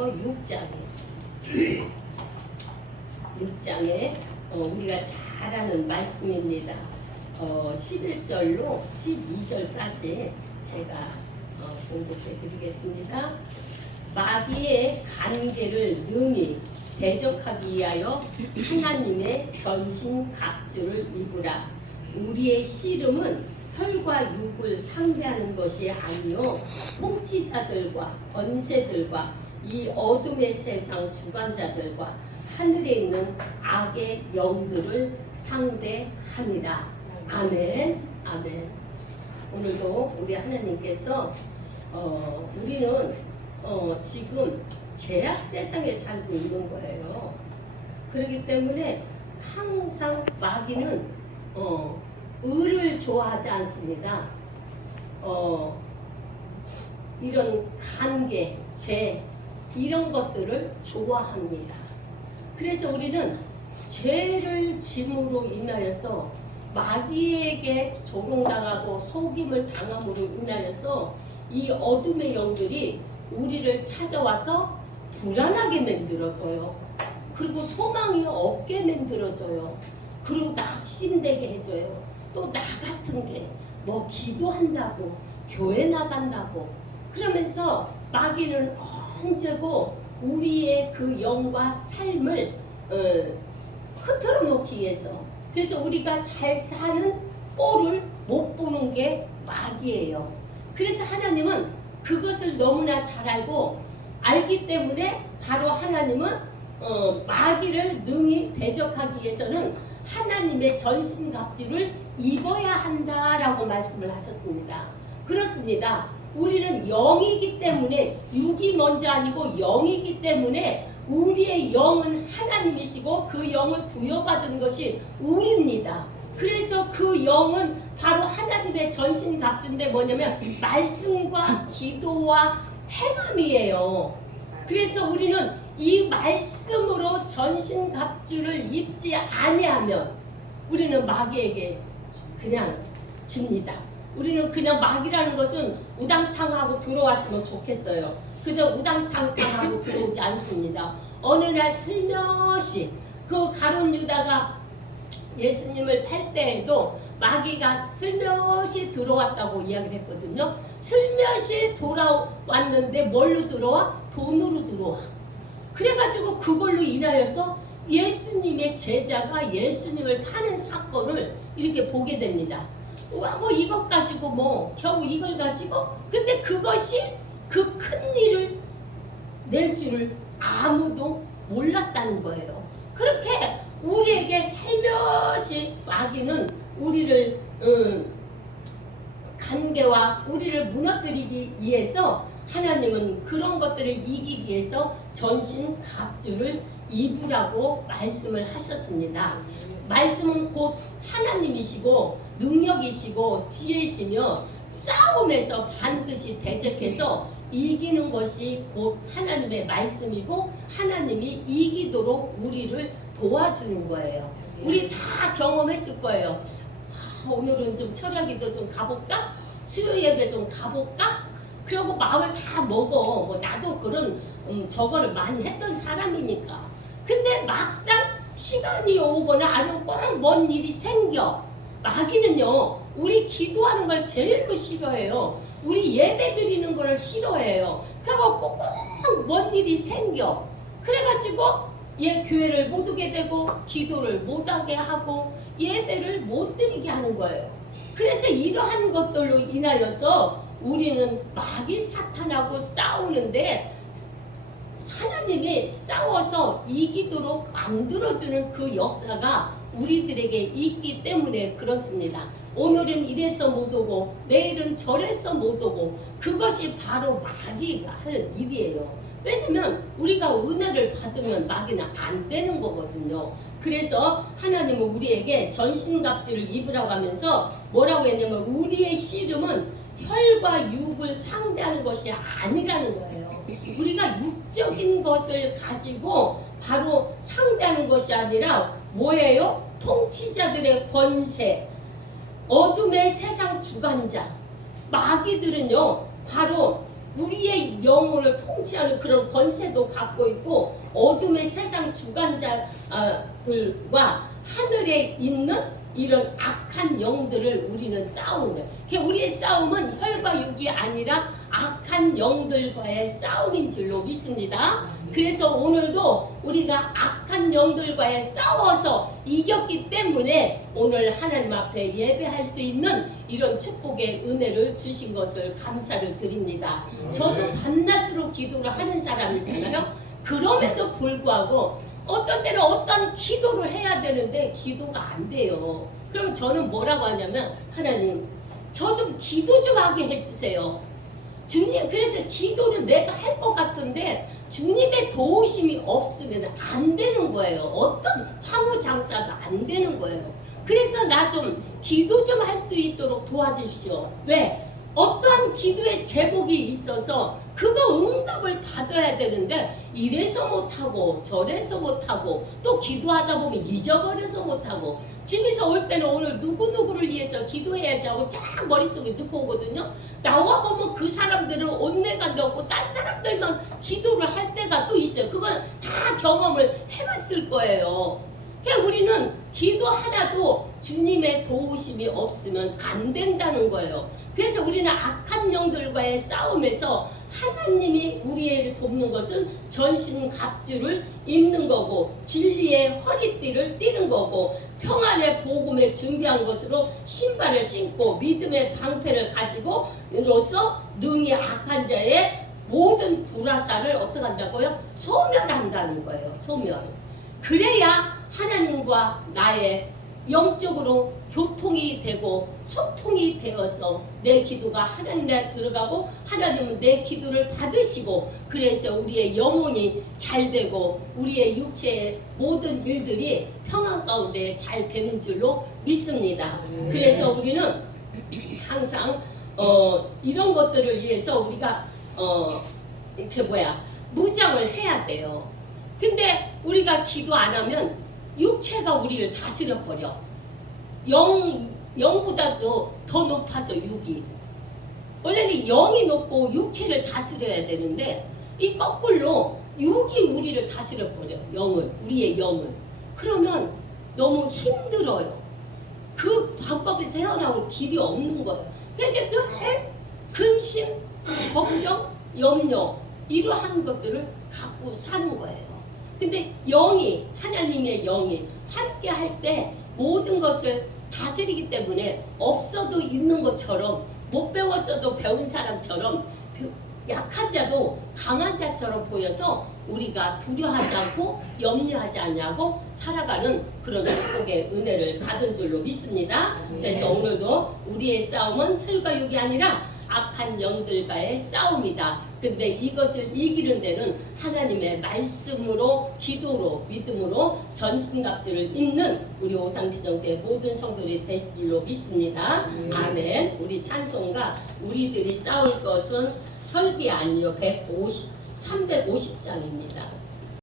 고린도전서 6장에 우리가 잘 아는 말씀입니다. 11절로 12절까지 제가 공독해 드리겠습니다. 마귀의 관계를 능히 대적하기 위하여 하나님의 전신 갑주를 입으라. 우리의 씨름은 혈과 육을 상대하는 것이 아니요 통치자들과 권세들과 이 어둠의 세상 주관자들과 하늘에 있는 악의 영들을 상대하니라. 아멘. 아멘. 오늘도 우리 하나님께서 우리는 지금 죄악 세상에 살고 있는 거예요. 그렇기 때문에 항상 마귀는 의를 좋아하지 않습니다. 이런 관계, 죄 이런 것들을 좋아합니다. 그래서 우리는 죄를 짐으로 인하여서 마귀에게 조롱당하고 속임을 당함으로 인하여서 이 어둠의 영들이 우리를 찾아와서 불안하게 만들어줘요. 그리고 소망이 없게 만들어줘요. 그리고 낙심되게 해줘요. 또 나 같은 게 뭐 기도한다고 교회 나간다고 그러면서 마귀는 언제고 우리의 그 영과 삶을 흐트러 놓기 위해서, 그래서 우리가 잘 사는 꼴을 못 보는 게 마귀예요. 그래서 하나님은 그것을 너무나 잘 알기 때문에 바로 하나님은 마귀를 능히 대적하기 위해서는 하나님의 전신갑주를 입어야 한다라고 말씀을 하셨습니다. 그렇습니다. 우리는 영이기 때문에, 육이 먼저 아니고 영이기 때문에 우리의 영은 하나님이시고 그 영을 부여받은 것이 우리입니다. 그래서 그 영은 바로 하나님의 전신갑주인데 뭐냐면 말씀과 기도와 행함이에요. 그래서 우리는 이 말씀으로 전신갑주를 입지 아니하면 우리는 마귀에게 그냥 집니다. 우리는 그냥 마귀라는 것은 우당탕하고 들어왔으면 좋겠어요. 그래서 우당탕하고 들어오지 않습니다. 어느 날 슬며시 그 가룟 유다가 예수님을 팔 때에도 마귀가 슬며시 들어왔다고 이야기를 했거든요. 슬며시 돌아왔는데 뭘로 들어와? 돈으로 들어와. 그래가지고 그걸로 인하여서 예수님의 제자가 예수님을 파는 사건을 이렇게 보게 됩니다. 뭐 이것 가지고 겨우 이걸 가지고, 근데 그것이 그 큰 일을 낼 줄을 아무도 몰랐다는 거예요. 그렇게 우리에게 살며시 마귀는 우리를 관계와 우리를 무너뜨리기 위해서 하나님은 그런 것들을 이기기 위해서 전신갑주를 입으라고 말씀을 하셨습니다. 말씀은 곧 하나님이시고 능력이시고 지혜이시며 싸움에서 반드시 대적해서 이기는 것이 곧 하나님의 말씀이고 하나님이 이기도록 우리를 도와주는 거예요. 우리 다 경험했을 거예요. 오늘은 좀 철야기도 좀 가볼까? 수요 예배 좀 가볼까? 그러고 마음을 다 먹어. 나도 그런 저거를 많이 했던 사람이니까. 근데 막상 시간이 오거나 아니면 꼭 뭔 일이 생겨. 마귀는요, 우리 기도하는 걸 제일로 싫어해요. 우리 예배 드리는 걸 싫어해요. 그래갖고 꼭 뭔 일이 생겨. 그래가지고 교회를 못 오게 되고 기도를 못 하게 하고 예배를 못 드리게 하는 거예요. 그래서 이러한 것들로 인하여서 우리는 마귀 사탄하고 싸우는데 하나님이 싸워서 이기도록 만들어주는 그 역사가 우리들에게 있기 때문에 그렇습니다. 오늘은 이래서 못 오고 내일은 저래서 못 오고 그것이 바로 마귀가 하는 일이에요. 왜냐면 우리가 은혜를 받으면 마귀는 안 되는 거거든요. 그래서 하나님은 우리에게 전신갑주를 입으라고 하면서 뭐라고 했냐면 우리의 씨름은 혈과 육을 상대하는 것이 아니라는 거예요. 우리가 육적인 것을 가지고 바로 상대하는 것이 아니라 뭐예요? 통치자들의 권세, 어둠의 세상 주관자, 마귀들은요 바로 우리의 영혼을 통치하는 그런 권세도 갖고 있고 어둠의 세상 주관자들과 하늘에 있는 이런 악한 영들을 우리는 싸우는 거예요. 우리의 싸움은 혈과 육이 아니라 악한 영들과의 싸움인 줄로 믿습니다. 그래서 오늘도 우리가 악한 영들과의 싸워서 이겼기 때문에 오늘 하나님 앞에 예배할 수 있는 이런 축복의 은혜를 주신 것을 감사를 드립니다. 저도 밤낮으로 기도를 하는 사람이잖아요. 그럼에도 불구하고 어떤 때는 어떤 기도를 해야 되는데 기도가 안 돼요. 그럼 저는 뭐라고 하냐면 하나님 저 좀 기도 좀 하게 해주세요. 주님, 그래서 기도를 내가 할 것 같은데 주님의 도우심이 없으면 안 되는 거예요. 어떤 화무장사가 안 되는 거예요. 그래서 나 좀 기도 좀 할 수 있도록 도와주십시오. 왜? 어떠한 기도의 제목이 있어서 그거 응답을 받아야 되는데 이래서 못하고 저래서 못하고 또 기도하다 보면 잊어버려서 못하고 집에서 올 때는 오늘 누구누구를 위해서 기도해야지 하고 쫙 머릿속에 넣고 오거든요. 나와 보면 그 사람들은 온내가 없고 딴 사람들만 기도를 할 때가 또 있어요. 그건 다 경험을 해봤을 거예요. 그러니까 우리는 기도 하나도 주님의 도우심이 없으면 안 된다는 거예요. 그래서 우리는 악한 영들과의 싸움에서 하나님이 우리를 돕는 것은 전신갑주를 입는 거고 진리의 허리띠를 띠는 거고 평안의 복음에 준비한 것으로 신발을 신고 믿음의 방패를 가지고 이로써 능히 악한 자의 모든 불화살을 어떻게 한다고요? 소멸한다는 거예요. 소멸. 그래야 하나님과 나의 영적으로 교통이 되고 소통이 되어서 내 기도가 하나님에 들어가고 하나님은 내 기도를 받으시고 그래서 우리의 영혼이 잘 되고 우리의 육체의 모든 일들이 평안 가운데 잘 되는 줄로 믿습니다. 그래서 우리는 항상 이런 것들을 위해서 우리가 무장을 해야 돼요. 근데 우리가 기도 안 하면 육체가 우리를 다스려 버려. 영보다도 더 높아져 육이. 원래는 영이 높고 육체를 다스려야 되는데 이 거꾸로 육이 우리를 다스려 버려. 우리의 영을. 그러면 너무 힘들어요. 그 방법에서 헤어나올 길이 없는 거예요. 그러니까 늘 근심, 걱정, 염려 이러한 것들을 갖고 사는 거예요. 근데 하나님의 영이 함께 할 때 모든 것을 다스리기 때문에 없어도 있는 것처럼 못 배웠어도 배운 사람처럼 약한 자도 강한 자처럼 보여서 우리가 두려워하지 않고 염려하지 않냐고 살아가는 그런 축복의 은혜를 받은 줄로 믿습니다. 그래서 오늘도 우리의 싸움은 혈과 육이 아니라 악한 영들과의 싸움이다. 근데 이것을 이기는 데는 하나님의 말씀으로 기도로 믿음으로 전신갑주를 입는 우리 오산피정교회 모든 성도들이 되실 줄로 믿습니다. 아멘. 우리 찬송가 우리들이 싸울 것은 혈기 아니요 350장입니다.